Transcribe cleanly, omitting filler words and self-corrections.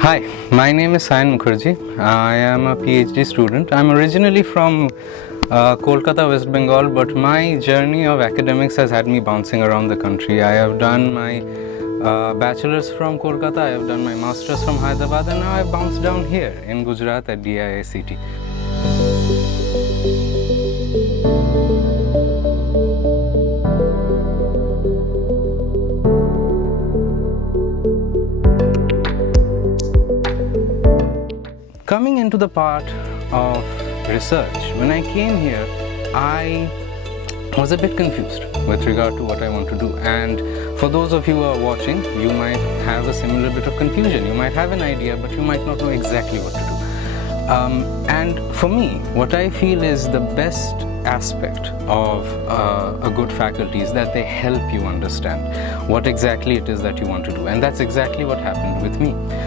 Hi, my name is Sayan Mukherjee. I am a PhD student. I'm originally from Kolkata, West Bengal, but my journey of academics has had me bouncing around the country. I have done my bachelor's from Kolkata, I have done my master's from Hyderabad, and now I've bounced down here in Gujarat at DA-IICT. Coming into the part of research, when I came here, I was a bit confused with regard to what I want to do. And for those of you who are watching, you might have a similar bit of confusion. You might have an idea, but you might not know exactly what to do. And for me, what I feel is the best aspect of a good faculty is that they help you understand what exactly it is that you want to do. And that's exactly what happened with me.